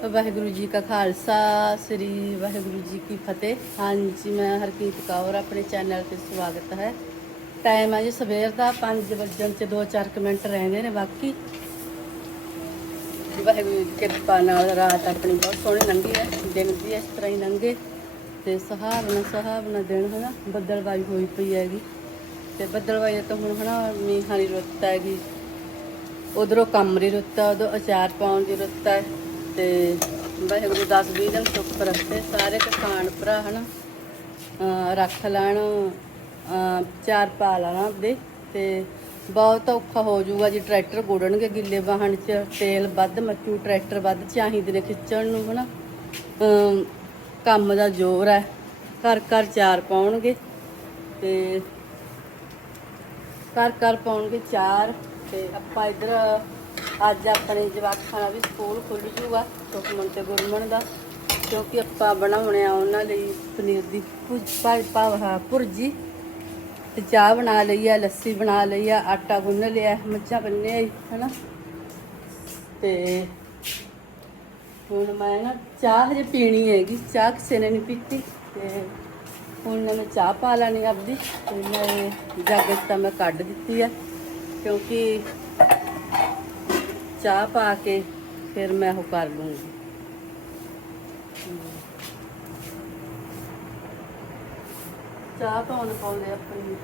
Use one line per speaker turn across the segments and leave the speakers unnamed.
ਵਾਹਿਗੁਰੂ ਜੀ ਕਾ ਖਾਲਸਾ, ਸ੍ਰੀ ਵਾਹਿਗੁਰੂ ਜੀ ਕੀ ਫਤਿਹ। ਹਾਂਜੀ, ਮੈਂ ਹਰਕੀਤ ਕੌਰ, ਆਪਣੇ ਚੈਨਲ ਤੇ ਸਵਾਗਤ ਹੈ। ਟਾਈਮ ਹੈ ਜੀ ਸਵੇਰ ਦਾ 5 ਵਜਣ ਚ 2-4 ਮਿੰਟ ਰਹਿੰਦੇ ਨੇ ਬਾਕੀ। ਵਾਹਿਗੁਰੂ ਦੀ ਕਿਰਪਾ ਨਾਲ ਰਾਤ ਆਪਣੀ ਬਹੁਤ ਸੋਹਣੀ ਲੰਘੀ ਹੈ, ਦਿਨ ਵੀ ਇਸ ਤਰ੍ਹਾਂ ਹੀ ਲੰਘੇ ਤੇ ਸੁਹਾਵਣਾ ਸੁਹਾਵਣਾ ਦਿਨ ਹੈ ਨਾ ਬੱਦਲਵਾਈ ਹੋਈ ਪਈ ਹੈਗੀ ਤੇ ਬੱਦਲਵਾਈ ਤਾਂ ਹੁਣ, ਹਨਾ, ਮੀਂਹਾਂ ਦੀ ਰੁੱਤ ਹੈਗੀ। ਉਧਰੋਂ ਕੰਮ ਦੀ ਰੁੱਤ ਆ ਉਦੋਂ ਅਚਾਰ ਪਾਉਣ ਦੀ ਰੁੱਤ ਹੈ ਤੇ ਵਾਹਿਗੁਰੂ 10 20 ਦਿਨ ਸੁੱਖ ਰੱਖੇ ਸਾਰੇ ਕਿਸਾਨ ਭਰਾ ਹਨ, ਅਹ ਰੱਖ ਲੈਣ ਚਾਰ ਪਾ ਲੈਣਾ ਆਪਦੇ, ਤੇ ਬਹੁਤ ਔਖਾ ਹੋ ਜਾਊਗਾ ਜੀ ਟਰੈਕਟਰ ਗੋੜਨਗੇ ਗਿੱਲੇ ਵਾਹਣ 'ਚ, ਤੇਲ ਵੱਧ ਮੱਚੂ ਟਰੈਕਟਰ ਵੱਧ ਚਾਹੀਦੇ ਨੇ ਖਿੱਚਣ ਨੂੰ ਹਨਾ। ਅਮ ਕੰਮ ਦਾ ਜ਼ੋਰ ਹੈ, ਘਰ ਘਰ ਚਾਰ ਪਾਉਣਗੇ, ਤੇ ਘਰ ਘਰ ਪਾਉਣਗੇ ਚਾਰ, ਤੇ ਆਪਾਂ ਇਧਰ ਅੱਜ ਆਪਣੇ ਜਵਾਕਾਂ ਦਾ ਵੀ ਸਕੂਲ ਖੁੱਲ ਜੂਗਾ ਸੁਖਮਨ ਤੇ ਗੁਰਮਨ ਦਾ, ਕਿਉਂਕਿ ਆਪਾਂ ਬਣਾਉਣੇ ਆ ਉਹਨਾਂ ਲਈ ਪਨੀਰ ਦੀ ਭੁਜ- ਭਾ- ਭੁਰਜੀ। ਤੇ ਚਾਹ ਬਣਾ ਲਈ ਆ, ਲੱਸੀ ਬਣਾ ਲਈ ਆ, ਆਟਾ ਗੁੰਨ ਲਿਆ, ਮੱਝਾਂ ਬੰਨਿਆ ਈ, ਹਨਾ। ਤੇ ਹੁਣ ਮੈਂ ਨਾ ਚਾਹ ਹਜੇ ਪੀਣੀ ਹੈਗੀ, ਚਾਹ ਕਿਸੇ ਨੇ ਨਹੀਂ ਪੀਤੀ। ਤੇ ਹੁਣ ਮੈਂ ਚਾਹ ਪਾ ਲੈਣੀ ਆਪਦੀ, ਤੇ ਮੈਂ ਜੱਗ ਤਾਂ ਮੈਂ ਕੱਢ ਦਿੱਤੀ ਆ, ਕਿਉਂਕਿ ਚਾਹ ਪਾ ਕੇ ਫਿਰ ਮੈਂ ਉਹ ਕਰ ਲੂੰਗੀ। ਚਾਹ ਪਾਉਣ ਪਾਉਂਦੇ ਆਪਣੀ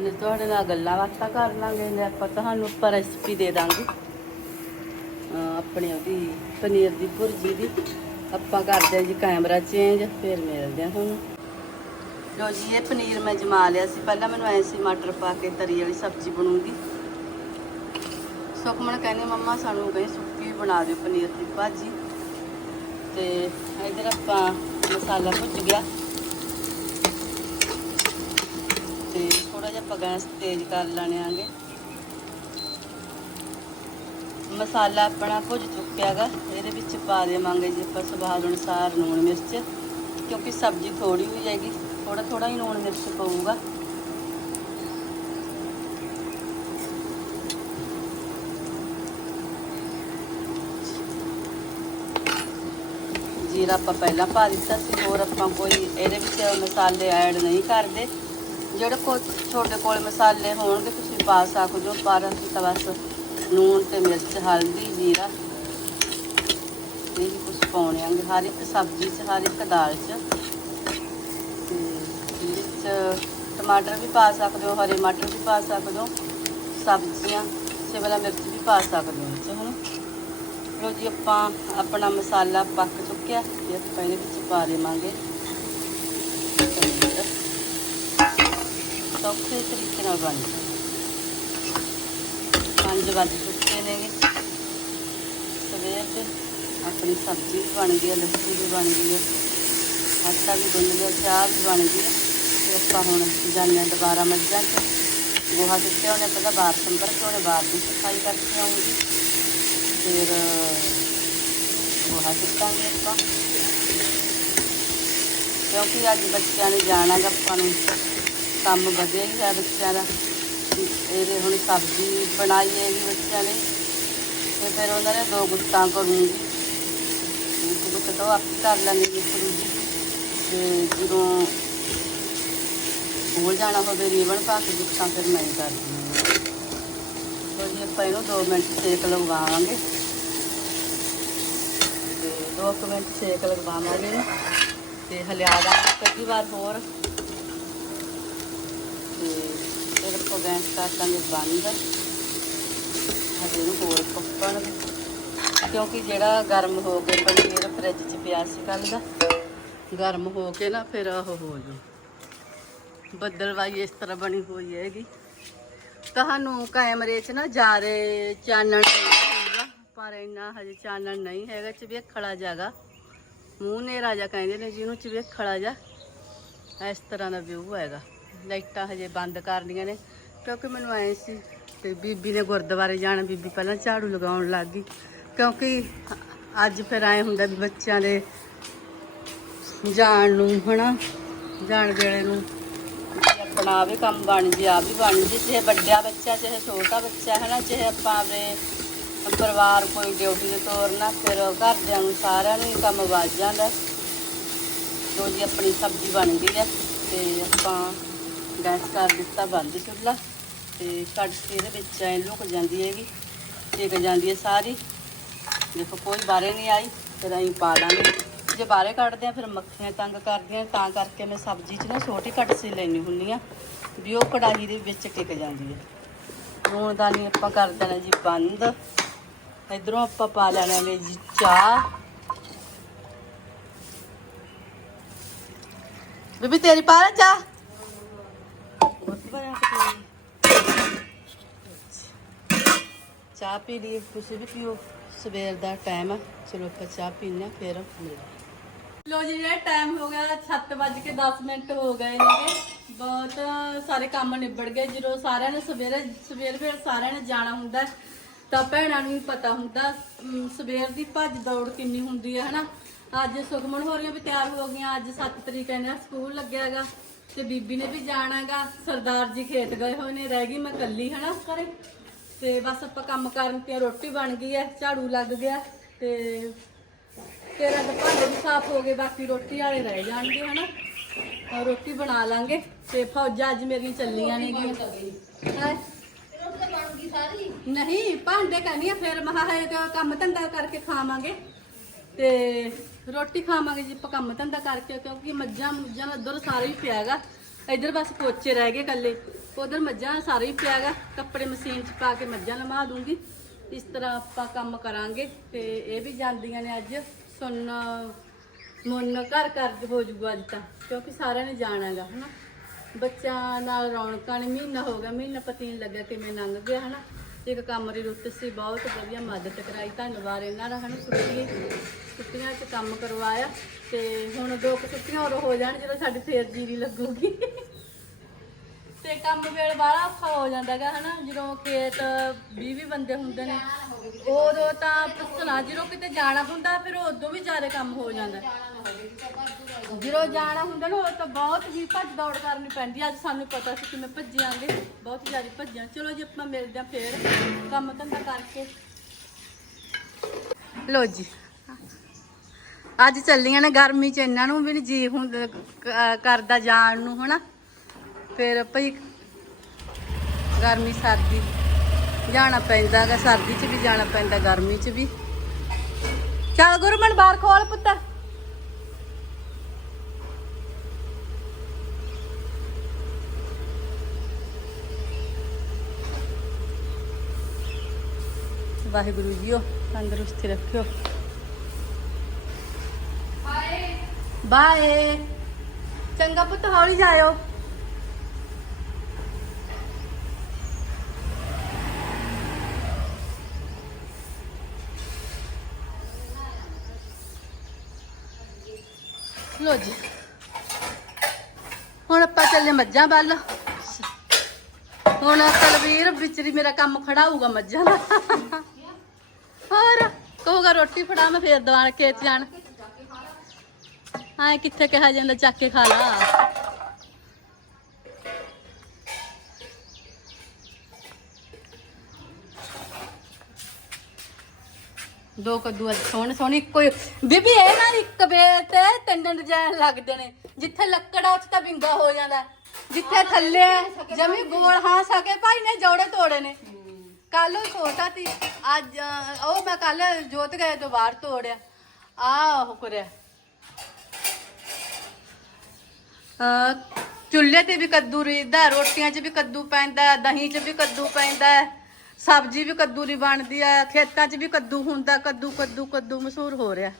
ਨੇ ਤੁਹਾਡੇ ਨਾਲ ਗੱਲਾਂ ਬਾਤਾਂ ਕਰ ਲਾਂਗੇ ਨੇ ਆਪਾਂ ਤੁਹਾਨੂੰ ਪਰ ਰੈਸਪੀ ਦੇ ਦਾਂਗੇ। ਅਹ ਆਪਣੀ ਉਹਦੀ ਪਨੀਰ ਦੀ ਭੁਰਜੀ ਦੀ। ਆਪਾਂ ਕਰਦੇ ਹਾਂ ਜੀ ਕੈਮਰਾ ਚੇਂਜ, ਫਿਰ ਮਿਲਦੇ ਹਾਂ ਤੁਹਾਨੂੰ। ਲੋ ਜੀ, ਇਹ ਪਨੀਰ ਮੈਂ ਜਮਾ ਲਿਆ ਸੀ। ਪਹਿਲਾਂ ਮੈਨੂੰ ਐ ਸੀ ਮਟਰ ਪਾ ਕੇ ਤਰੀ ਵਾਲੀ ਸਬਜ਼ੀ ਬਣੂਗੀ। ਸੁਖਮਨ ਕਹਿੰਦੇ, ਮੰਮਾ, ਸਾਨੂੰ ਕਹੇ ਸੁੱਕੀ ਬਣਾ ਦਿਓ ਪਨੀਰ ਦੀ ਭਾਜੀ। ਤੇ ਇਧਰ ਆਪਾਂ ਮਸਾਲਾ ਭੁੱਜ ਗਿਆ। ਤੇ ਥੋੜਾ ਜਿਹਾ ਆਪਾਂ ਗੈਸ ਤੇਜ਼ ਕਰ ਲੈਣੇ ਆਂਗੇ। ਮਸਾਲਾ ਆਪਣਾ ਭੁੱਜ ਚੁੱਕਿਆਗਾ ਇਹਦੇ ਵਿੱਚ ਪਾ ਦੇਵਾਂਗੇ ਜੀ ਆਪਾਂ ਸਵਾਦ ਅਨੁਸਾਰ ਲੂਣ ਮਿਰਚ, ਕਿਉਂਕਿ ਸਬਜ਼ੀ ਥੋੜੀ ਹੋ ਜਾਏਗੀ ਥੋੜਾ ਥੋੜਾ ਹੀ ਲੂਣ ਮਿਰਚ ਪਊਗਾ। ਜੀਰਾ ਆਪਾਂ ਪਹਿਲਾਂ ਪਾ ਦਿੱਤਾ ਸੀ, ਹੋਰ ਆਪਾਂ ਕੋਈ ਇਹਦੇ ਵਿੱਚ ਮਸਾਲੇ ਐਡ ਨਹੀਂ ਕਰਦੇ। ਜਿਹੜੇ ਕੋ, ਤੁਹਾਡੇ ਕੋਲ ਮਸਾਲੇ ਹੋਣਗੇ, ਤੁਸੀਂ ਪਾ ਸਕਦੇ ਹੋ, ਪਰ ਅਸੀਂ ਤਾਂ ਬਸ ਲੂਣ ਤੇ ਮਿਰਚ, ਹਲਦੀ, ਜੀਰਾ ਇਹ ਕੁਝ ਪਾਉਣੇ ਆਂਗੇ, ਹਰ ਇੱਕ ਸਬਜ਼ੀ 'ਚ, ਹਰ ਇੱਕ ਦਾਲ 'ਚ। ਤੇ ਇਹਦੇ ਵਿੱਚ ਟਮਾਟਰ ਵੀ ਪਾ ਸਕਦੇ ਹੋ, ਹਰੇ ਮਟਰ ਵੀ ਪਾ ਸਕਦੇ ਹੋ, ਸਬਜ਼ੀਆਂ, ਸ਼ਿਮਲਾ ਮਿਰਚ ਵੀ ਪਾ ਸਕਦੇ ਹੋ। ਵਿੱਚ ਹਨਾ ਲੋ ਜੀ, ਆਪਾਂ ਆਪਣਾ ਮਸਾਲਾ ਪੱਕ ਚੁੱਕਿਆ ਤੇ ਆਪਾਂ ਇਹਦੇ ਵਿੱਚ ਪਾ ਦੇਵਾਂਗੇ। ਸੌਖੇ ਤਰੀਕੇ ਨਾਲ ਬਣ ਪੰਜ ਵੱਜ ਚੁੱਕੇ ਨੇਗੇ। ਸਵੇਰ ਦੇ ਆਪਣੀ ਸਬਜ਼ੀ ਵੀ ਬਣ ਗਈ ਲੱਸੀ ਵੀ ਬਣ ਗਈ ਆਟਾ ਵੀ ਗੁੰਨ ਗਿਆ ਚਾਹ ਵੀ ਬਣ ਗਈ ਹੈ। ਤੇ ਆਪਾਂ ਹੁਣ ਜਾਂਦੇ ਹਾਂ ਦੁਬਾਰਾ ਮੱਝਾਂ 'ਚ ਗੋਹਾ ਸੁੱਟਿਆ ਉਹਨੇ, ਪਹਿਲਾਂ ਬਾਹਰ ਸੰਭਰ ਕੇ ਉਹਨੇ ਬਾਹਰ ਦੀ ਸਫ਼ਾਈ ਕਰਕੇ ਆਉਂਗੀ ਫਿਰ ਗੋਹਾ ਸੁੱਟਾਂਗੇ ਆਪਾਂ। ਕਿਉਂਕਿ ਅੱਜ ਬੱਚਿਆਂ ਨੇ ਜਾਣਾ ਗਾ, ਆਪਾਂ ਨੂੰ ਕੰਮ ਵਧਿਆ ਹੀ ਹੈ ਬੱਚਿਆਂ ਦਾ। ਇਹਦੇ ਹੁਣ ਸਬਜ਼ੀ ਬਣਾਈ ਹੈਗੀ ਬੱਚਿਆਂ ਨੇ। ਤੇ ਫਿਰ ਉਹਨਾਂ ਨੇ ਦੋ ਗੁੱਤਾਂ ਕਰੂੰਗੀ। ਇੱਕ ਗੁੱਤ ਤਾਂ ਉਹ ਕਰ ਲੈਂਦੇ ਨੇ ਕਰੂੰਗੀ ਤੇ ਜਦੋਂ ਸਕੂਲ ਜਾਣਾ ਹੋਵੇ, ਰੀਬਨ ਪਾ ਕੇ ਗੁੱਤਾਂ ਫਿਰ ਮੈਂ ਹੀ ਕਰਦੀ ਹਾਂ। ਜੀ ਆਪਾਂ ਇਹਨੂੰ 2 ਮਿੰਟ ਸੇਕ ਲਗਵਾਵਾਂਗੇ 2 ਮਿੰਟ ਛੇਕ ਲਗਵਾਵਾਂਗੇ ਇਹਨੂੰ ਤੇ ਹਲਿਆ ਦਾਂਗੇ ਕਈ ਵਾਰ ਹੋਰ। ਤੇ ਫਿਰ ਆਪਾਂ ਗੈਸ ਕਰ ਦਾਂਗੇ ਬੰਦ। ਹਜੇ ਇਹਨੂੰ ਹੋਰ ਪੱਕਣ ਕਿਉਂਕਿ ਜਿਹੜਾ ਗਰਮ ਹੋ ਕੇ ਪਨੀਰ ਫ੍ਰਿਜ 'ਚ ਪਿਆ ਸੀ ਕੱਲ ਦਾ, ਗਰਮ ਹੋ ਕੇ ਨਾ ਫਿਰ ਉਹ ਹੋ ਜੂ ਬੱਦਲਵਾਈ ਇਸ ਤਰ੍ਹਾਂ ਬਣੀ ਹੋਈ ਹੈਗੀ। ਤੁਹਾਨੂੰ ਕੈਮਰੇ 'ਚ ਨਾ ਜਾਰੇ ਚਾਨਣ ਪਰ ਇੰਨਾ ਹਜੇ ਚਾਨਣ ਨਹੀਂ ਹੈਗਾ ਚਵੇਖੜਾ ਜਾਗਾ। ਮੂੰਹ ਨੇਰਾ ਜਾ ਕਹਿੰਦੇ ਨੇ ਜਿਹਨੂੰ ਚਵੇਖੜਾ ਜਾ ਇਸ ਤਰ੍ਹਾਂ ਦਾ ਵਿਊ ਹੈਗਾ। ਲਾਈਟਾਂ ਹਜੇ ਬੰਦ ਕਰਨੀਆਂ ਨੇ। ਕਿਉਂਕਿ ਮੈਨੂੰ ਐ ਸੀ ਤੇ ਬੀਬੀ ਨੇ ਗੁਰਦੁਆਰੇ ਜਾਣਾ, ਬੀਬੀ ਪਹਿਲਾਂ ਝਾੜੂ ਲਗਾਉਣ ਲੱਗ ਗਈ। ਕਿਉਂਕਿ ਅੱਜ ਫਿਰ ਐ ਹੁੰਦਾ ਵੀ ਬੱਚਿਆਂ ਦੇ ਜਾਣ ਨੂੰ, ਹਨਾ? ਜਾਣ ਵੇਲੇ ਨੂੰ ਆਪਣਾ ਆਹ ਵੀ ਕੰਮ ਬਣ ਜੇ, ਆ ਵੀ ਬਣ ਜੇ। ਚਾਹੇ ਵੱਡਾ ਬੱਚਾ, ਚਾਹੇ ਛੋਟਾ ਬੱਚਾ ਹੈ ਨਾ ਚਾਹੇ ਆਪਾਂ ਆਪਣੇ ਪਰਿਵਾਰ ਕੋਈ ਡਿਊਟੀ ਤੇ ਤੋਰਨਾ, ਫਿਰ ਘਰਦਿਆਂ ਨੂੰ ਸਾਰਿਆਂ ਨੂੰ ਹੀ ਕੰਮ ਵੱਜ ਜਾਂਦਾ। ਲੋ ਜੀ ਆਪਣੀ ਸਬਜ਼ੀ ਬਣ ਗਈ ਹੈ ਤੇ ਆਪਾਂ ਗੈਸ ਕਰ ਦਿੱਤਾ ਬੰਦ ਚੁੱਲ੍ਹਾ, ਤੇ ਕੜਛੀ ਇਹਦੇ ਵਿੱਚ ਐ ਲੁਕ ਜਾਂਦੀ ਹੈਗੀ ਟਿਕ ਜਾਂਦੀ ਹੈ ਸਾਰੀ। ਦੇਖੋ, ਕੋਈ ਬਾਰੇ ਨਹੀਂ ਆਈ, ਫਿਰ ਅਸੀਂ ਪਾ ਲਾਂਗੇ। ਜੇ ਬਾਰੇ ਕੱਢਦੇ ਆ, ਫਿਰ ਮੱਖੀਆਂ ਤੰਗ ਕਰਦੀਆਂ, ਤਾਂ ਕਰਕੇ ਮੈਂ ਸਬਜ਼ੀ 'ਚ ਨਾ ਛੋਟੀ ਕੜਛੀ ਲੈਣੀ ਹੁੰਦੀ ਆ, ਵੀ ਉਹ ਕੜਾਹੀ ਦੇ ਵਿੱਚ ਟਿਕ ਜਾਂਦੀ ਹੈ। ਲੂਣ ਦਾਨੀ ਆਪਾਂ ਕਰ ਦੇਣਾ ਜੀ ਬੰਦ। ਇਧਰੋਂ ਆਪਾਂ ਪਾ ਲੈਣਾ ਵੇ ਜੀ ਚਾਹ। ਬੀਬੀ, ਤੇਰੀ ਪਾ ਲੈ ਚਾਹ। ਚਾਹ ਪੀ ਲਈ ਤੁਸੀਂ ਵੀ ਪੀਓ। ਸਵੇਰ ਦਾ ਟਾਈਮ ਆ। ਚਲੋ ਆਪਾਂ ਚਾਹ ਪੀਨੇ ਫਿਰ ਮਿਲਦੇ ਲੋ ਜੀ, ਜਿਹੜਾ ਟਾਈਮ ਹੋ ਗਿਆ 7:10 ਮਿੰਟ ਹੋ ਗਏ ਨੇ ਬਹੁਤ ਸਾਰੇ ਕੰਮ ਨਿਬੜ ਗਏ। ਜਦੋਂ ਸਾਰਿਆਂ ਨੇ ਸਵੇਰੇ ਸਵੇਰ ਫਿਰ ਸਾਰਿਆਂ ਨੇ ਜਾਣਾ ਹੁੰਦਾ ਤਾਂ ਭੈਣਾਂ ਨੂੰ ਵੀ ਪਤਾ ਹੁੰਦਾ ਅਮ, ਸਵੇਰ ਦੀ ਭੱਜ ਦੌੜ ਕਿੰਨੀ ਹੁੰਦੀ ਹੈ ਹਨਾ? ਅੱਜ ਸੁਖਮਨ ਹੋਰੀਆਂ ਵੀ ਤਿਆਰ ਹੋ ਗਈਆਂ ਅੱਜ 7 ਤਰੀਕ ਹੈ ਨਾ ਸਕੂਲ ਲੱਗਿਆਗਾ ਤੇ ਬੀਬੀ ਨੇ ਵੀ ਜਾਣਾਗਾ ਸਰਦਾਰ ਜੀ ਖੇਤ ਗਏ ਹੋਏ ਨੇ ਰਹਿ ਗਈ ਮੈਂ ਕੱਲੀ ਹਨਾ ਘਰੇ। ਤੇ ਬਸ ਆਪਾਂ ਕੰਮ ਕਰਨ ਤੇ ਰੋਟੀ ਬਣ ਗਈ ਹੈ ਝਾੜੂ ਲੱਗ ਗਿਆ ਤੇ ਤੇਰਾ ਤਾਂ ਭਾਂਡੇ ਵੀ ਸਾਫ਼ ਹੋ ਗਏ ਬਾਕੀ ਰੋਟੀ ਵਾਲੇ ਰਹਿ ਜਾਣਗੇ ਹਨਾ? ਔਰ ਰੋਟੀ ਬਣਾ ਲਾਂਗੇ ਤੇ ਫੌਜਾਂ ਅੱਜ ਮੇਰੀਆਂ ਚੱਲੀਆਂ ਨੇ ਹੈਂ? ਨਹੀਂ, ਭਾਂਡੇ ਕਹਿੰਦੀ ਆ, ਫਿਰ ਮਹਾ ਹੈ ਕੰਮ ਧੰਦਾ ਕਰਕੇ ਖਾਵਾਂਗੇ। ਤੇ ਰੋਟੀ ਖਾਵਾਂਗੇ ਜੀ, ਆਪਾਂ ਕੰਮ ਧੰਦਾ ਕਰਕੇ, ਕਿਉਂਕਿ ਮੱਝਾਂ ਮੁੱਝਾਂ ਦਾ ਦੁੱਧ ਸਾਰਾ ਹੀ ਪਿਆਗਾ। ਇੱਧਰ ਬਸ ਪੋਚੇ ਰਹਿ ਗਏ ਕੱਲੇ ਉਧਰ ਮੱਝਾਂ ਸਾਰੇ ਹੀ ਪਿਆਗਾ। ਕੱਪੜੇ ਮਸ਼ੀਨ 'ਚ ਪਾ ਕੇ ਮੱਝਾਂ ਲਮਾ ਦੂੰਗੀ। ਇਸ ਤਰ੍ਹਾਂ ਆਪਾਂ ਕੰਮ ਕਰਾਂਗੇ। ਤੇ ਇਹ ਵੀ ਜਾਂਦੀਆਂ ਨੇ ਅੱਜ। ਸੁਣ ਮੁੰਨ ਘਰ ਘਰ ਹੋ ਜੂਗਾ ਅੱਜ ਤਾਂ, ਕਿਉਂਕਿ ਸਾਰਿਆਂ ਨੇ ਜਾਣਾ ਜਾਣਾਗਾ ਹਨਾ? ਬੱਚਿਆਂ ਨਾਲ ਰੌਣਕਾਂ ਨੇ, ਮਹੀਨਾ ਹੋ ਗਿਆ, ਮਹੀਨਾ ਪਤੀ ਨਹੀਂ ਲੱਗਿਆ ਕਿਵੇਂ ਲੰਘ ਗਿਆ, ਹਨਾ। ਇੱਕ ਕੰਮ ਦੀ ਰੁੱਤ ਸੀ, ਬਹੁਤ ਵਧੀਆ ਮਦਦ ਕਰਾਈ, ਧੰਨਵਾਦ ਇਹਨਾਂ ਦਾ, ਹਨਾ, ਛੁੱਟੀ, ਛੁੱਟੀਆਂ 'ਚ ਕੰਮ ਕਰਵਾਇਆ ਤੇ ਹੁਣ ਦੋ ਕੁ ਛੁੱਟੀਆਂ ਹੋਰ ਹੋ ਜਾਣ, ਜਦੋਂ ਸਾਡੀ ਫੇਰ ਜੀਰੀ ਲੱਗੂਗੀ। ਤੇ ਕੰਮ ਵੇਲੇ ਬਾਹਲਾ ਔਖਾ ਹੋ ਜਾਂਦਾਗਾ, ਹਨਾ, ਜਦੋਂ ਖੇਤ 20 20 ਬੰਦੇ ਹੁੰਦੇ ਨੇ। ਉਦੋਂ ਤਾਂ ਪੁੱਛਣਾ, ਜਦੋਂ ਕਿਤੇ ਜਾਣਾ ਹੁੰਦਾ, ਫਿਰ ਉਦੋਂ ਵੀ ਜ਼ਿਆਦਾ ਕੰਮ ਹੋ ਜਾਂਦਾ। ਜਦੋਂ ਜਾਣਾ ਹੁੰਦਾ ਨਾ ਉਹ ਤਾਂ ਬਹੁਤ ਹੀ ਭੱਜ ਦੌੜ ਕਰਨੀ ਪੈਂਦੀ ਆ। ਅੱਜ ਸਾਨੂੰ ਪਤਾ ਸੀ ਕਿ ਭੱਜਾਂਗੇ ਬਹੁਤ ਜ਼ਿਆਦਾ ਭੱਜਾਂ ਚਲੋ ਜੀ, ਆਪਾਂ ਮਿਲਦੇ ਹਾਂ ਫੇਰ, ਕੰਮ ਧੰਦਾ ਕਰਕੇ। ਲੋ ਜੀ, ਅੱਜ ਚੱਲੀਆਂ ਨੇ ਗਰਮੀ ਚ, ਇਹਨਾਂ ਨੂੰ ਵੀ ਨੀ ਜੀ ਹੁੰਦਾ ਕ- ਕਰਦਾ ਜਾਣ ਨੂੰ, ਹਨਾ। ਫਿਰ ਭਈ ਗਰਮੀ, ਸਰਦੀ। ਜਾਣਾ ਪੈਂਦਾ ਗਾ ਸਰਦੀ ਚ ਵੀ ਜਾਣਾ ਪੈਂਦਾ ਗਰਮੀ ਚ ਵੀ। ਚੱਲ ਗੁਰਮਨ ਬਾਹਰ ਖੋਲ ਪੁੱਤ। ਵਾਹਿਗੁਰੂ ਜੀਓ ਤੰਦਰੁਸਤੀ ਰੱਖਿਓ। Bye bye. ਚੰਗਾ ਪੁੱਤ ਹੌਲੀ ਜਾਇਓ। ਲੋ ਜੀ। ਹੁਣ ਆਪਾਂ ਚੱਲੇ ਮੱਝਾਂ ਵੱਲ। ਹੁਣ ਤਲਵੀਰ ਵਿਚਰੀ ਮੇਰਾ ਕੰਮ ਖੜਾਊਗਾ ਮੱਝਾਂ ਦਾ। ਹੋਰ, ਕਹੂਗਾ ਰੋਟੀ ਫੜਾ, ਮੈਂ ਫੇਰ ਦਵਾਨ ਖੇਤ ਜਾਣ। ਹਾਂ, ਕਿੱਥੇ ਕਿਹਾ ਜਾਂਦਾ, ਚੱਕ ਕੇ ਖਾ ਲਾ। ਦੋ ਕੱਦੂ ਅੱਜ ਸੋਹਣੇ ਸੋਹਣੇ ਇੱਕੋ ਹੀ। ਬੀਬੀ ਇਹ ਨਾ ਇੱਕ ਵੇਰ ਤੇ ਤਿੰਨ ਡਿਜ਼ਾਈਨ ਲੱਗਦੇ ਨੇ ਜਿੱਥੇ ਲੱਕੜਾ ਤਾਂ ਵਿੰਗਾ ਹੋ ਜਾਂਦਾ। ਜਿੱਥੇ ਥੱਲੇ ਜਮੀ ਗੋਲ ਹਾਂ ਸਕੇ ਭਾਈ ਨੇ ਜੋੜੇ ਤੋੜੇ ਨੇ। ਕੱਲ ਉਹ ਛੋਟਾ ਸੀ। ਅੱਜ ਅਹ, ਉਹ ਮੈਂ ਕੱਲ ਜੋਤ ਗਏ ਤੋਂ ਬਾਹਰ ਤੋੜਿਆ। ਆ ਉਹ ਕਰਿਆ। ਅਹ, ਚੁੱਲ੍ਹੇ ਤੇ ਵੀ ਕੱਦੂ ਰੀਦਾ ਰੋਟੀਆਂ 'ਚ ਵੀ ਕੱਦੂ ਪੈਂਦਾ ਦਹੀਂ 'ਚ ਵੀ ਕੱਦੂ ਪੈਂਦਾ। ਸਬਜ਼ੀ ਵੀ ਕੱਦੂ ਦੀ ਬਣਦੀ ਆ, ਖੇਤਾਂ 'ਚ ਵੀ ਕੱਦੂ ਹੁੰਦਾ, ਕੱਦੂ ਕੱਦੂ ਕੱਦੂ ਮਸ਼ਹੂਰ ਹੋ ਰਿਹਾ।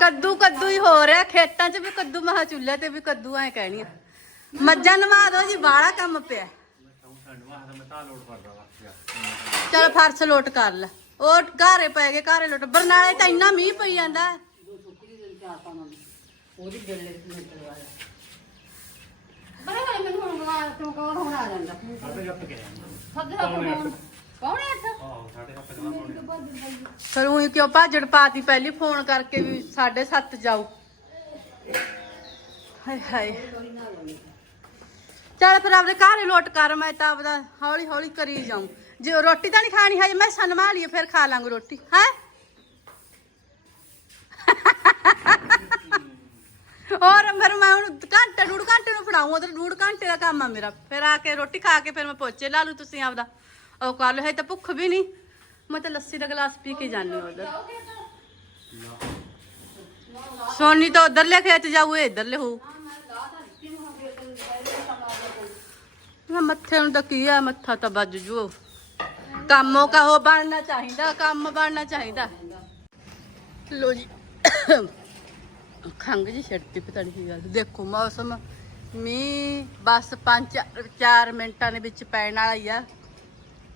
ਕੱਦੂ ਕੱਦੂ ਹੀ ਹੋ ਰਿਹਾ, ਖੇਤਾਂ 'ਚ ਵੀ ਕੱਦੂ, ਮਹਾ ਚੁੱਲ੍ਹੇ ਤੇ ਵੀ ਕੱਦੂ ਐ ਕਹਿਣੀ ਆ। ਮੱਝਾਂ ਨਵਾ ਦੋ ਜੀ ਬਾਹਲਾ ਕੰਮ ਪਿਆ। ਚਲ ਫਰਸ਼ ਲੋਟ ਕਰ ਲੈ। ਉਹ ਘਾਰੇ ਪੈ ਗਏ, ਘਾਰੇ ਲੋਟ। ਬਰਨਾਲੇ ਤਾਂ ਇੰਨਾ ਮੀਂਹ ਪਈ ਜਾਂਦਾ। ਉਹਦੀ ਗੱਲੇ ਤੇ ਮਿੰਟ ਬੜਾ ਵਾਲੇ ਮੈਨੂੰ ਹੁਣ ਗਵਾ ਕਿਉਂ ਕੌਣ ਹੁਣ ਆ ਜਾਂਦਾ। ਸੱਦੇ ਦਾ ਫੋਨ ਕੌਣ ਹੈ ਇੱਥੇ? ਫਿਰ ਉਹ ਕਿਉਂ ਭਾਜੜ ਪਾਤੀ ਪਹਿਲੀ ਫੋਨ ਕਰਕੇ ਵੀ 7:30 ਜਾਓ। ਹਾਏ ਹਾਏ। ਚੱਲ ਫਿਰ ਆਪਦੇ ਘਰ ਹੀ ਲੋਟ ਕਰ ਮੈਂ ਤਾਂ ਆਪਦਾ ਹੌਲੀ ਹੌਲੀ ਕਰੀ ਜਾਉਂ ਜੇ ਰੋਟੀ ਤਾਂ ਨਹੀਂ ਖਾਣੀ ਹੈ ਮੈਂ ਸੰਮਾ ਲਈਏ ਫਿਰ ਖਾ ਲਾਂਗੇ ਰੋਟੀ। ਹੈ? ਔਰ ਫਿਰ ਮੈਂ ਹੁਣ ਘੰਟੇ ਡੂੜ ਘੰਟੇ ਨੂੰ ਫੜਾਉਂ ਉਧਰ ਡੂੜ ਘੰਟੇ ਦਾ ਕੰਮ ਆ ਮੇਰਾ। ਫਿਰ ਆ ਕੇ ਰੋਟੀ ਖਾ ਕੇ ਫਿਰ ਮੈਂ ਪੋਚੇ ਲਾ ਲੂ ਤੁਸੀਂ ਆਪਦਾ। ਉਹ ਕਰ ਲਓ ਹੈ ਤਾਂ ਭੁੱਖ ਵੀ ਨਹੀਂ। ਮੈਂ ਤਾਂ ਲੱਸੀ ਦਾ ਗਲਾਸ ਪੀ ਕੇ ਜਾਣੀ ਉਧਰ। ਸੋਨੀ ਤਾਂ ਉਧਰਲੇ ਖੇਤ ਜਾਊ, ਇਹ ਇਧਰਲੇ ਹੋਊ। ਨਾ ਮੱਥੇ ਨੂੰ ਤਾਂ ਕੀ ਆ, ਮੱਥਾ ਤਾਂ ਵੱਜ ਜੂ ਕੰਮੋਂ ਕਾ ਹੋ ਬਣਨਾ ਚਾਹੀਦਾ, ਕੰਮ ਬਣਨਾ ਚਾਹੀਦਾ। ਲੋ ਜੀ। ਖੰਗ ਜੀ ਛੱਡਤੀ ਪਤਾ ਨਹੀਂ ਕੀ ਗੱਲ। ਦੇਖੋ ਮੌਸਮ, ਮੀਂਹ, ਬਸ 5 4 ਮਿੰਟਾਂ ਦੇ ਵਿੱਚ ਪੈਣ ਵਾਲਾ ਹੀ ਆ।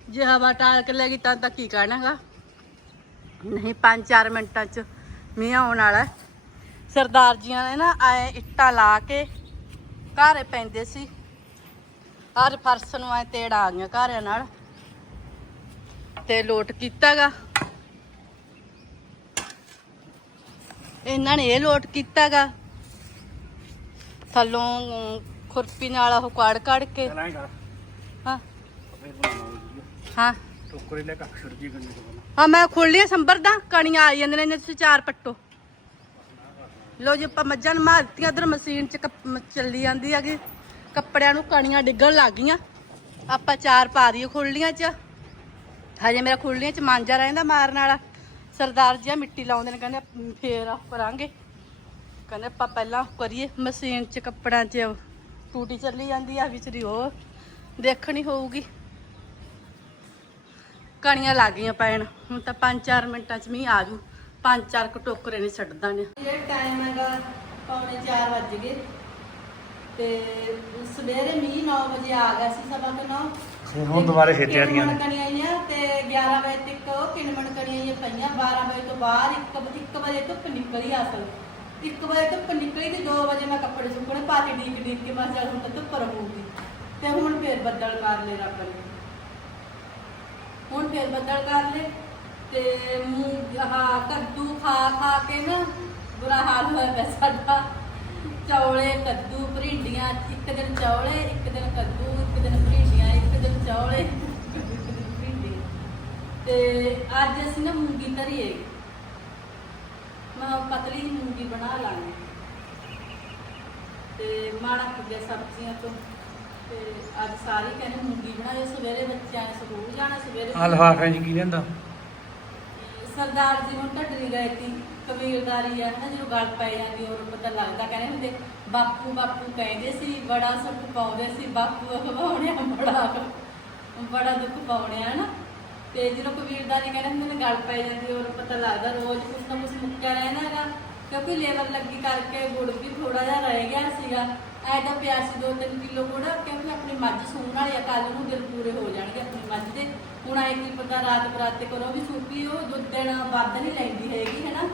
ਜੇ ਹਵਾ ਟਾਲ ਕੇ ਲੈਗੀ ਤਾਂ ਤਾਂ ਕੀ ਕਹਿਣਾਗਾ ਨਹੀਂ 5-4 ਮਿੰਟਾਂ ਚ ਮੀਂਹ ਆਉਣ ਵਾਲਾ। ਸਰਦਾਰ ਜੀਆਂ ਨੇ ਨਾ ਐ ਇੱਟਾਂ ਲਾ ਕੇ ਘਾਰੇ ਪੈਂਦੇ ਸੀ। ਹਰ ਫਰਸ਼ ਨੂੰ ਐ ਤੇੜ ਆ ਗਈਆਂ ਘਾਰਿਆਂ ਨਾਲ। ਤੇ ਲੋਟ ਕੀਤਾਗਾ। ਇਹਨਾਂ ਨੇ ਇਹ ਲੋਟ ਕੀਤਾਗਾ। ਥੱਲੋਂ ਖੁਰਪੀ ਨਾਲ ਉਹ ਕਾੜ ਕਾੜ ਕੇ। ਹਾਂ। ਹਾਂ।
ਟੋਕਰੇ ਲੈ ਕੇ ਅਕਸ਼ਰ ਜੀ ਗੰਨੇ ਤੋਂ ਬਣਾ
ਹਾਂ ਮੈਂ ਖੁੱਲੀਆਂ ਸੰਭਰਦਾ ਕਣੀਆਂ ਆ ਜਾਂਦੀਆਂ ਨੇ ਤੁਸੀਂ ਚਾਰ ਪੱਟੋ। ਲੋ ਜੀ ਆਪਾਂ ਮੱਝਾਂ ਨੂੰ ਮਾਰ ਦਿੱਤੀਆਂ ਉਧਰ ਮਸ਼ੀਨ ਚ ਚੱਲੀ ਜਾਂਦੀ ਹੈਗੀ। ਕੱਪੜਿਆਂ ਨੂੰ ਕਣੀਆਂ ਡਿੱਗਣ ਲੱਗ ਗਈਆਂ। ਆਪਾਂ ਚਾਰ ਪਾ ਦਈਏ ਖੁੱਲੀਆਂ ਚ। ਹਜੇ ਮੇਰਾ ਖੁੱਲੀਆਂ ਚ ਮਾਂਜਾ ਰਹਿੰਦਾ ਮਾਰਨ ਵਾਲਾ। ਸਰਦਾਰ ਜੀ ਆ ਮਿੱਟੀ ਲਾਉਂਦੇ ਨੇ, ਕਹਿੰਦੇ ਫੇਰ ਆ ਕਰਾਂਗੇ। ਕਹਿੰਦੇ ਆਪਾਂ ਪਹਿਲਾਂ ਕਰੀਏ ਮਸ਼ੀਨ ਚ ਕੱਪੜਾਂ ਚ, ਟੂਟੀ ਚੱਲੀ ਜਾਂਦੀ ਆ ਵਿਚਰੀ ਉਹ ਦੇਖਣੀ ਹੋਊਗੀ। ਕਣੀਆਂ ਲੱਗ ਗਈਆਂ ਪੈਣ, ਹੁਣ ਤਾਂ 5-4 ਮਿੰਟਾਂ ਚ ਮੀਂਹ ਆ ਜੂ 5-4 ਕੁ ਟੋਕਰੇ ਨੇ ਛੱਡਦਾ ਨੇ ਇਹ ਟਾਈਮ ਹੈਗਾ ਪੌਣੇ 4 ਵੱਜ ਗਏ, ਤੇ ਸਵੇਰੇ ਮੀਂਹ 9 ਵਜੇ ਆ ਗਿਆ ਸੀ ਸਵਾ ਤੋਂ 9
ਫਿਰ ਹੁਣ ਦੁਬਾਰੇ ਨੇ।
ਆਈਆਂ ਤੇ 11 ਵਜੇ ਤੱਕ ਉਹ ਕਿਣਮਣ ਕਣੀਆਂ ਆਈਆਂ ਪਈਆਂ। 12 ਵਜੇ ਤੋਂ ਬਾਅਦ 1 1 ਵਜੇ ਧੁੱਪ ਨਿਕਲੀ ਅਸਲ। 1 ਵਜੇ ਧੁੱਪ ਨਿਕਲੀ ਤੇ 2 ਵਜੇ ਮੈਂ ਕੱਪੜੇ ਸੁੱਕਣੇ ਪਾ ਕੇ ਡੀਕ ਡੀਕ ਕੇ ਮੈਂ ਚੱਲ ਹੁਣ ਤਾਂ ਧੁੱਪ ਰਹੂਗੀ। ਤੇ ਹੁਣ ਫੇਰ ਬੱਦਲ ਕਰ ਲੈ ਰੱਬ ਨੇ। ਹੁਣ ਫੇਰ ਬੱਦਲ ਕਰ ਲੈ ਤੇ ਮੂੰਹ ਆਹ ਕੱਦੂ ਖਾ ਖਾ ਕੇ ਨਾ ਬੁਰਾ ਹਾਲ ਹੋਇਆ ਪਿਆ ਸਾਡਾ। ਚੌਲੇ ਕੱਦੂ ਭਰਿੰਡੀਆਂ ਇੱਕ ਦਿਨ ਚੌਲੇ ਇੱਕ ਦਿਨ ਕੱਦੂ ਦਿਨ ਭਰਿੰਡੀਆਂ ਤੇ ਅੱਜ ਅਸੀਂ ਨਾ ਮੂੰਗੀ ਧਰੀ ਹੈ। ਮੈਂ ਪਤਲੀ ਜਿਹੀ ਮੂੰਗੀ ਬਣਾ ਲਾਂਗੇ। ਤੇ ਮਾੜਾ ਕੁੱਗੇ ਸਬਜ਼ੀਆਂ ਤੋਂ। ਤੇ ਅੱਜ ਸਾਰੀ ਕਹਿੰਦੇ ਮੂੰਗੀ ਬਣਾਇਓ ਸਵੇਰੇ ਬੱਚਿਆਂ ਨੇ ਸਕੂਲ ਜਾਣਾ ਸਵੇਰੇ
ਆ ਲਫਾਫਿਆਂ 'ਚ ਕੀ ਲੈਂਦਾ
ਸਰਦਾਰ ਜੀ ਹੁਣ ਢੱਡਰੀ ਗਏ ਸੀ ਕਬੀਲਦਾਰੀ ਆ ਨਾ ਜਦੋਂ ਗੱਲ ਪੈ ਜਾਂਦੀ ਉਹ ਪਤਾ ਲੱਗਦਾ ਕਹਿੰਦੇ ਹੁੰਦੇ ਬਾਪੂ ਬਾਪੂ ਕਹਿੰਦੇ ਸੀ ਬੜਾ ਸੁੱਖ ਪਾਉਂਦੇ ਸੀ ਬਾਪੂ ਅਖਵਾਉਣਿਆ ਬੜਾ ਬੜਾ ਦੁੱਖ ਪਾਉਣਿਆ ਨਾ ਤੇ ਜਦੋਂ ਕਬੀਲਦਾਰੀ ਕਹਿੰਦੇ ਹੁੰਦੇ ਨੇ, ਗੱਲ ਪੈ ਜਾਂਦੀ ਉਹ ਪਤਾ ਲੱਗਦਾ, ਰੋਜ਼ ਕੁਛ ਨਾ ਕੁਛ ਮੁੱਕਿਆ ਰਹਿਣਾ ਹੈਗਾ। ਕਿਉਂਕਿ ਲੇਬਰ ਲੱਗੀ ਕਰਕੇ ਗੁੜ ਵੀ ਥੋੜਾ ਜਿਹਾ ਰਹਿ ਗਿਆ ਸੀਗਾ। ਐ ਪਿਆ ਸੀ 2-3 ਕਿਲੋ ਗੁੜ, ਕਿਉਂਕਿ ਆਪਣੀ ਮੱਝ ਸੂਣ ਵਾਲੀ ਆ ਕੱਲ ਨੂੰ ਦਿਨ ਪੂਰੇ ਹੋ ਜਾਣਗੇ ਆਪਣੀ ਮੱਝ ਦੇ। ਹੁਣ ਆਏ ਕੀ ਪਤਾ ਰਾਤ ਬਰਾਤੇ ਕਰੋ ਵੀ ਸੂਪੀ ਉਹ ਦੁੱਧ ਦੇਣਾ ਵੱਧ ਨਹੀਂ ਲੈਂਦੀ ਹੈਗੀ, ਹੈਨਾ?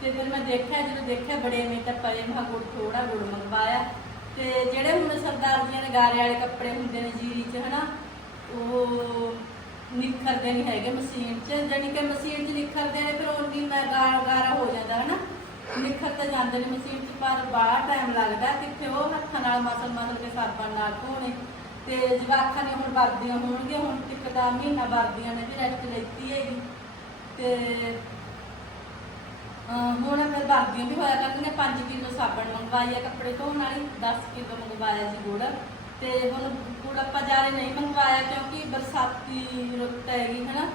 ਤੇ ਫਿਰ ਮੈਂ ਦੇਖਿਆ, ਜਦੋਂ ਦੇਖਿਆ, ਬੜੇ ਨੇ ਤਾਂ ਪਏ ਮੈਂ ਗੁੜ ਥੋੜਾ ਗੁੜ ਮੰਗਵਾਇਆ। ਤੇ ਜਿਹੜੇ ਹੁਣ ਸਰਦਾਰ ਜੀਆਂ ਦੇ ਗਾਰੇ ਵਾਲੇ ਕੱਪੜੇ ਹੁੰਦੇ ਨੇ ਜੀਰੀ 'ਚ, ਹਨਾ? ਉਹ ਨਿਖਰਦੇ ਨਹੀਂ ਹੈਗੇ ਮਸ਼ੀਨ 'ਚ, ਜਾਣੀ ਕਿ ਮਸ਼ੀਨ 'ਚ ਨਿਖਰਦੇ ਨੇ, ਫਿਰ ਉਨੀ ਮੈਂ ਗਾਰਾ ਗਾਰਾ ਹੋ ਜਾਂਦਾ ਹਨਾ। ਨਿਖਰ ਤਾਂ ਜਾਂਦੇ ਨੇ ਮਸ਼ੀਨ 'ਚ, ਪਰ ਬਾਹਰ ਟਾਈਮ ਲੱਗਦਾ, ਕਿੱਥੇ ਉਹ ਹੱਥਾਂ ਨਾਲ ਮਸਲ ਮਸਲ ਕੇ ਸਾਬਣ ਨਾਲ ਧੋਣੇ। ਤੇ ਜਵਾਖਾਂ ਨੇ ਹੁਣ ਵਰਦੀਆਂ ਹੋਣਗੀਆਂ, ਹੁਣ ਇੱਕ ਦਾ ਮਹੀਨਾ ਵਰਦੀਆਂ ਨੇ, ਵੀ ਰੈਸਟ ਲੈਤੀ ਹੈਗੀ ਤੇ ਹੁਣ ਫਿਰ ਵਰਦੀਆਂ ਵੀ ਹੋਇਆ ਕਰਕੇ ਨੇ 5 ਕਿਲੋ ਸਾਬਣ ਮੰਗਵਾਈ ਆ ਕੱਪੜੇ ਧੋਣ ਵਾਲੀ 10 ਕਿਲੋ ਮੰਗਵਾਇਆ ਸੀ ਗੁੜ। ਤੇ ਹੁਣ ਗੁੜ ਆਪਾਂ ਜਾਰੇ ਨਹੀਂ ਮੰਗਵਾਇਆ ਕਿਉਂਕਿ ਬਰਸਾਤੀ ਰੁੱਤ ਹੈਗੀ ਹਨਾ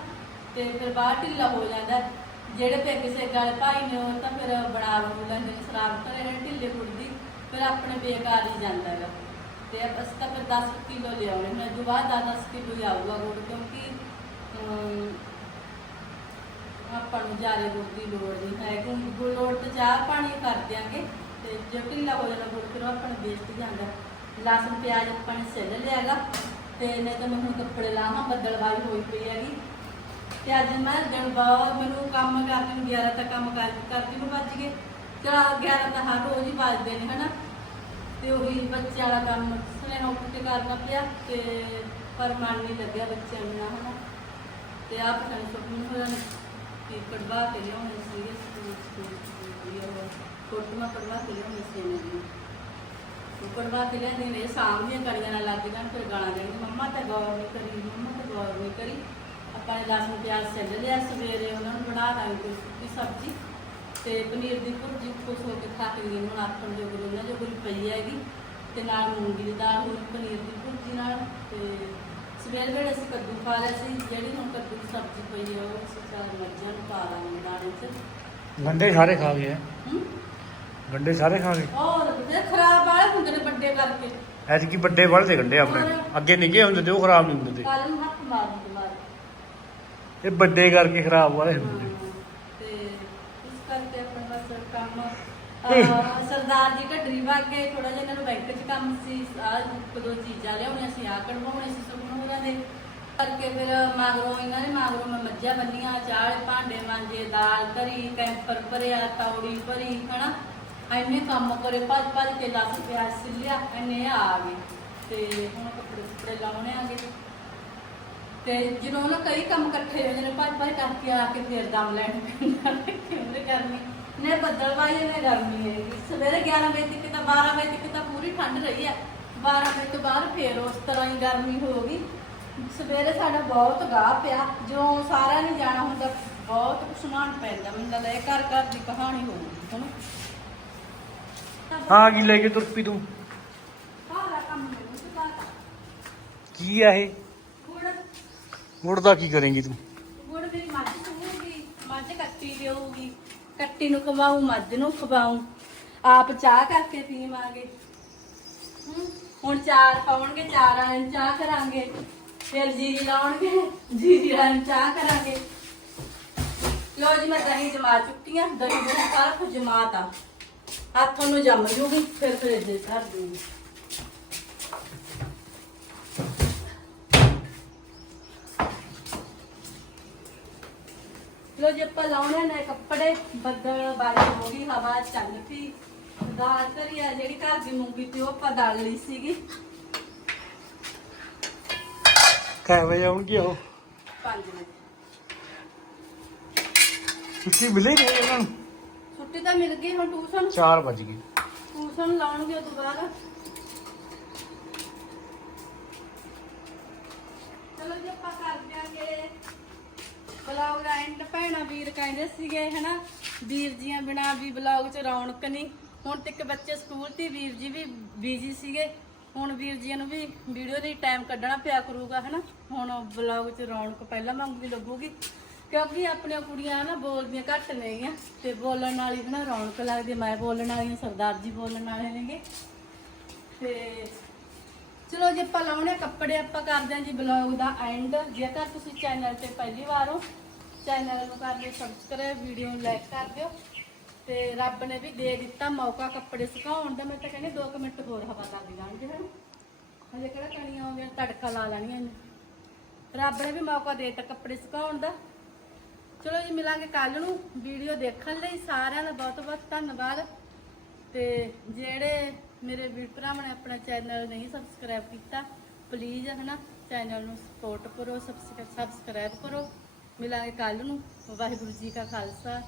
ਤੇ ਫਿਰ ਬਾਹਰ ਢਿੱਲਾ ਹੋ ਜਾਂਦਾ ਜਿਹੜੇ ਪੇ ਕਿਸੇ ਗੱਲ ਭਾਈ ਨੇ ਉਹ ਤਾਂ ਫਿਰ ਬੜਾ ਬੂ ਨੇ ਸ਼ਰਾਬ ਕਰੇ ਨੇ ਢਿੱਲੇ ਗੁੜਦੀ ਫਿਰ ਆਪਣੇ ਬੇਕਾਰ ਹੀ ਜਾਂਦਾ ਹੈਗਾ। ਤੇ ਅਸੀਂ ਤਾਂ ਫਿਰ 10 ਕਿਲੋ ਲਿਆਉਣੇ ਮੈਂ ਤੋਂ ਬਾਅਦ 10 ਕਿਲੋ ਹੀ ਆਊਗਾ ਗੁੜ ਕਿਉਂਕਿ ਆਪਾਂ ਨੂੰ ਜਾਰੇ ਗੁੜ ਦੀ ਲੋੜ ਨਹੀਂ ਹੈ। ਕਿਉਂਕਿ ਗੁੜ ਲੋੜ ਤੇ ਚਾਹ ਪਾਣੀ ਕਰ ਦਿਆਂਗੇ, ਤੇ ਜੇ ਢਿੱਲਾ ਹੋ ਜਾਣਾ ਗੁੜ, ਫਿਰ ਉਹ ਆਪਾਂ ਨੂੰ ਵੇਸਟ ਜਾਂਦਾ। ਲਸਣ ਪਿਆਜ਼ ਆਪਾਂ ਨੇ ਛਿੱਲ ਲਿਆਗਾ ਤੇ ਨਹੀਂ ਤਾਂ ਮੈਂ ਹੁਣ ਕੱਪੜੇ ਲਾਵਾਂ ਬੱਦਲਵਾਈ ਹੋਈ ਪਈ ਹੈਗੀ। ਤੇ ਅੱਜ ਮੈਂ ਦਿਨ ਬਾਅਦ ਮੈਨੂੰ ਕੰਮ ਕਰਦੇ ਨੂੰ 11 ਤੱਕ ਕੰਮ ਕਰ ਕਰਦੀ ਨੂੰ ਵੱਜ ਗਏ। ਚਲਾ 11 ਤਾਂ ਹਰ ਰੋਜ਼ ਹੀ ਵੱਜਦੇ ਨੇ, ਹਨਾ? ਤੇ ਉਹੀ ਬੱਚੇ ਵਾਲਾ ਕੰਮ ਸਨੇ ਉੱਠ ਕੇ ਕਰਨਾ ਪਿਆ ਤੇ ਪਰ ਮਨ ਨਹੀਂ ਲੱਗਿਆ ਬੱਚਿਆਂ ਨੂੰ ਨਾ, ਹਨਾ? ਤੇ ਆਪ ਸਾਨੂੰ ਸੁਪਨ ਹੋਇਆ ਕਿ ਕੜਵਾ ਕੇ ਲਿਆਉਣੇ ਸੀਗੇ ਸਕੂਲ ਸਕੂਲ ਦੀ ਉਹ ਫੋਟੋਆਂ ਕੜਵਾ ਕੇ ਲਿਆਉਣੇ ਸੀ ਇਹਨਾਂ ਦੀਆਂ ਕੜਵਾ ਕੇ ਲਿਆਂਦੇ ਨੇ ਸਾਹਮਣੇ ਕੜੀਆਂ ਨਾਲ ਲੱਗ ਜਾਣ ਫਿਰ ਗਾਲਾਂ ਦੇਣਗੇ ਮੰਮਾ ਤੇ ਗੌਰ ਨਹੀਂ ਕਰੀ ਮੰਮਾ ਤੇ ਗੌਰ ਨਹੀਂ ਕਰੀ। ਆਪਾਂ ਨੇ ਲਸਣ ਪਿਆਜ਼ ਛਿੱਲ ਲਿਆ ਸਵੇਰੇ ਉਹਨਾਂ ਨੂੰ ਬਣਾ ਦਾਂਗੇ ਕੋਈ ਸੁੱਕੀ ਸਬਜ਼ੀ ਤੇ ਪਨੀਰ ਦੀ ਭੁਰਜੀ ਖੁਸ਼ ਹੋ ਕੇ ਖਾ ਕੇ ਗਏ ਹੁਣ ਆਖਣ ਜੋ ਗੁਰੂ ਉਹਨਾਂ ਜੋ ਪਈ ਹੈਗੀ ਤੇ ਨਾਲ ਮੂੰਗੀ ਦੀ ਦਾਲ ਹੋਈ ਪਨੀਰ ਦੀ ਭੁਰਜੀ ਨਾਲ ਤੇ ਸਵੇਰ ਵੇਲੇ ਅਸੀਂ ਕੱਦੂ ਖਾ ਲਿਆ ਸੀ ਜਿਹੜੀ ਹੁਣ ਕੱਦੂ ਦੀ ਸਬਜ਼ੀ ਪਈ ਹੈ ਉਹ ਅਸੀਂ ਚਾਰ ਮੱਝਾਂ ਨੂੰ ਪਾ ਦਾਂਗੇ ਦਾਣੇ 'ਚ।
ਗੰਡੇ ਸਾਰੇ ਖਾ ਗਏ
ਹੂੰ?
ਗੰਡੇ ਸਾਰੇ ਖਾ ਗਏ?
ਜਿਹੜੇ ਖਰਾਬ ਵਾਲੇ ਹੁੰਦੇ ਨੇ ਵੱਡੇ ਕਰਕੇ।
ਐਤਕੀ ਵੱਡੇ ਵੱਲ ਦੇ ਗੰਡੇ ਆਪਣੇ। ਅੱਗੇ ਨਿੱਕੇ ਹੁੰਦੇ ਤੇ ਉਹ ਖਰਾਬ ਨਹੀਂ ਹੁੰਦੇ
ਕੱਲ ਨੂੰ ਹੱਥ ਮਾਰ ਦੇ ਮਾਰ
ਤੇ ਇਹ ਵੱਡੇ ਕਰਕੇ ਖਰਾਬ ਵਾਲੇ ਹੁੰਦੇ
ਤੇ ਇਸ ਕਰਕੇ ਆਪਣਾ ਬਸ ਕੰਮ ਅਹ, ਸਰਦਾਰ ਜੀ ਢੱਡਰੀ ਵਾਗੇ ਥੋੜਾ ਜਿਹਾ ਇਹਨਾਂ ਨੂੰ ਬੈਂਕ 'ਚ ਕੰਮ ਸੀ ਆ ਦੋ ਚੀਜ਼ਾਂ ਲਿਆਉਣੀਆਂ ਸੀ ਆ ਕਢਵਾਉਣੇ ਸੀ ਸੁਪਨ ਹੋਰਾਂ ਦੇ ਕਰਕੇ ਫਿਰ ਮਾਗਰੋਂ ਇਹਨਾਂ ਨੇ ਮਾਗਰੋਂ ਮੈਂ ਮੱਝਾਂ ਬੰਨੀਆਂ ਚਾਹ ਭਾਂਡੇ ਮਾਂਜੇ ਦਾਲ ਧਰੀ ਕੈਂਪਰ ਭਰਿਆ ਤੌੜੀ ਭਰੀ ਹਨਾ? ਐਨੇ ਕੰਮ ਕਰੇ, ਭੱਜ ਭੱਜ ਕੇ ਲੱਸ ਪਿਆ, ਸਿੱਲਿਆ, ਐਨੇ ਆ ਗਏ। ਤੇ ਹੁਣ ਕੱਪੜੇ ਕੁੱਪੜੇ ਲਾਉਣੇ ਆਗੇ ਤੇ ਜਦੋਂ ਨਾ ਕਈ ਕੰਮ ਇਕੱਠੇ ਹੋ ਜਾਂਦੇ ਭੱਜ ਭੱਜ ਕਰਕੇ ਆ ਕੇ ਫਿਰ ਦਮ ਲੈਣ ਪੈਂਦਾ ਕਿਉਂ ਗਰਮੀ ਨੇ ਬੱਦਲ ਵਾਈ ਨੇ ਗਰਮੀ ਹੈ। ਸਵੇਰੇ 11 ਵਜੇ ਤੱਕ ਤਾਂ 12 ਵਜੇ ਤੱਕ ਤਾਂ ਪੂਰੀ ਠੰਡ ਰਹੀ ਹੈ। 12 ਵਜੇ ਤੋਂ ਬਾਅਦ ਫੇਰ ਉਸ ਤਰ੍ਹਾਂ ਹੀ ਗਰਮੀ ਹੋ ਗਈ। ਸਵੇਰੇ ਸਾਡਾ ਬਹੁਤ ਗਾਹ ਪਿਆ। ਜੋ ਸਾਰਿਆਂ ਨੇ ਜਾਣਾ ਹੁੰਦਾ, ਬਹੁਤ ਸਮਾਨ ਪੈਂਦਾ। ਮੈਨੂੰ ਲੱਗਦਾ ਇਹ ਘਰ ਘਰ ਦੀ ਕਹਾਣੀ ਹੋਊਗੀ, ਹਨਾ?
ਹਾਂ ਕੀ ਲੈ ਕੇ ਤੁਰ ਪਈ ਤੂੰ? ਕੀ ਆ ਇਹ?
ਗੁੜ।
ਦਾ ਕੀ ਕਰੇਂਗੀ ਤੂੰ?
ਗੁੜ ਮੇਰੀ ਮੱਝ ਸੂਗੀ ਮੱਝ ਕੱਟੀ ਦੇਊਗੀ ਕੱਟੀ ਨੂੰ ਖਵਾਉ ਮੱਝ ਨੂੰ ਖਵਾਉ ਆਪ ਚਾਹ ਕਰਕੇ ਪੀਵਾਂਗੇ ਹੁਣ ਚਾਰ ਪਾਉਣਗੇ ਚਾਰਾਂ ਨੂੰ ਚਾਹ ਕਰਾਂਗੇ। ਫਿਰ ਜੀਰੀ ਲਾਉਣਗੇ ਜੀਰੀ ਨੂੰ ਚਾਹ ਕਰਾਂਗੇ। ਲੋ ਜੀ ਮੈਂ ਦਹੀਂ ਜਮਾ ਚੁੱਕੀ ਆ ਦਹੀਂ ਦੇ ਸਾਰਾ ਕੁਝ ਜਮਾਤਾ। ਹੱਥੋਂ ਨੂੰ ਜੰਮ ਜੂਗੀ ਫਿਰ ਫਿਰ ਦੇ ਧਰ ਦੂੰਗੀ। ਲੋ ਜੇ ਆਪਾਂ ਲਾਉਣੇ ਨੇ ਕੱਪੜੇ ਬੱਦਲ ਬਾਰਿਸ਼ ਹੋ ਗਈ ਹਵਾ ਚੱਲ ਪਈ। ਦਾਲ ਧਰੀ ਆ ਜਿਹੜੀ ਘਰ ਦੀ ਮੂੰਗੀ ਤੇ ਉਹ ਆਪਾਂ ਦਾਲ ਲਈ ਸੀਗੀ।
ਕਾਹ ਵਜੇ ਆਉਣਗੇ ਉਹ?
5 ਵਜੇ।
ਛੁੱਟੀ ਮਿਲੇ ਨਹੀਂ ਇਹਨਾਂ ਨੂੰ?
ਛੁੱਟੀ ਤਾਂ ਮਿਲ ਗਈ ਹੁਣ ਟਿਊਸ਼ਨ?
4 ਵਜ ਗਏ।
ਟਿਊਸ਼ਨ ਲਾਉਣਗੇ ਬਾਅਦ। ਚਲੋ ਜੀ ਆਪਾਂ ਕਰ ਦਿਆਂਗੇ ਬਲੌਗ ਦਾ ਐਂਡ ਭੈਣਾ ਵੀਰ ਕਹਿੰਦੇ ਸੀਗੇ ਹਨਾ ਵੀਰ ਜੀਆਂ ਬਿਨਾ ਵੀ ਬਲੌਗ 'ਚ ਰੌਣਕ ਨਹੀਂ। ਹੁਣ ਤੱਕ ਬੱਚੇ ਸਕੂਲ ਤੇ ਵੀਰ ਜੀ ਵੀ ਬਿਜ਼ੀ ਸੀਗੇ। ਹੁਣ ਵੀਰ ਜੀਆਂ ਨੂੰ ਵੀ ਵੀਡੀਓ ਲਈ ਟਾਈਮ ਕੱਢਣਾ ਪਿਆ ਕਰੂਗਾ ਹਨਾ। ਹੁਣ ਬਲੌਗ 'ਚ ਰੌਣਕ ਪਹਿਲਾਂ ਵਾਂਗੂ ਵੀ ਲੱਗੂਗੀ। ਕਿਉਂਕਿ ਆਪਣੀਆਂ ਕੁੜੀਆਂ ਨਾ ਬੋਲਦੀਆਂ ਘੱਟ ਨੇਗੀਆਂ ਤੇ ਬੋਲਣ ਨਾਲ ਹੀ ਨਾ ਰੌਣਕ ਲੱਗਦੀ ਮੈਂ ਬੋਲਣ ਵਾਲੀ ਹਾਂ, ਸਰਦਾਰ ਜੀ ਬੋਲਣ ਵਾਲੇ ਨੇਗੇ। ਤੇ ਚਲੋ ਜੇ ਆਪਾਂ ਲਾਉਣੇ ਆ ਕੱਪੜੇ ਆਪਾਂ ਕਰਦੇ ਹਾਂ ਜੀ ਬਲੌਗ ਦਾ ਐਂਡ ਜੇਕਰ ਤੁਸੀਂ ਚੈਨਲ ਤੇ ਪਹਿਲੀ ਵਾਰ ਹੋ ਚੈਨਲ ਨੂੰ ਕਰ ਲਿਓ ਸਬਸਕ੍ਰਾਈਬ ਵੀਡੀਓ ਨੂੰ ਲਾਈਕ ਕਰ ਦਿਓ। ਤੇ ਰੱਬ ਨੇ ਵੀ ਦੇ ਦਿੱਤਾ ਮੌਕਾ ਕੱਪੜੇ ਸੁਕਾਉਣ ਦਾ। ਮੈਂ ਤਾਂ ਕਹਿੰਦੀ 2 ਮਿੰਟ ਹੋਰ ਹਵਾ ਲੱਗ ਜਾਣਗੇ ਹਨ ਹਜੇ ਕਿਹੜਾ ਕਣੀਆਂ ਹੋ ਗਿਆ ਤੜਕਾ ਲਾ ਲੈਣੀਆਂ ਰੱਬ ਨੇ ਵੀ ਮੌਕਾ ਦੇ ਦਿੱਤਾ ਕੱਪੜੇ ਸੁਕਾਉਣ ਦਾ। ਚਲੋ ਜੀ, ਮਿਲਾਂਗੇ ਕੱਲ ਨੂੰ ਵੀਡੀਓ ਦੇਖਣ ਲਈ। ਸਾਰਿਆਂ ਦਾ ਬਹੁਤ ਬਹੁਤ ਧੰਨਵਾਦ। ਤੇ ਜਿਹੜੇ ਮੇਰੇ ਵੀਰ ਭਰਾਵਾਂ ਨੇ ਆਪਣਾ ਚੈਨਲ ਨਹੀਂ ਸਬਸਕ੍ਰਾਈਬ ਕੀਤਾ ਪਲੀਜ਼ ਹਨਾ, ਚੈਨਲ ਨੂੰ ਸਪੋਰਟ ਕਰੋ ਸਬਸਕ੍ਰਾਈਬ ਕਰੋ। ਮਿਲਾਂਗੇ ਕੱਲ ਨੂੰ। ਵਾਹਿਗੁਰੂ ਜੀ ਕਾ ਖਾਲਸਾ।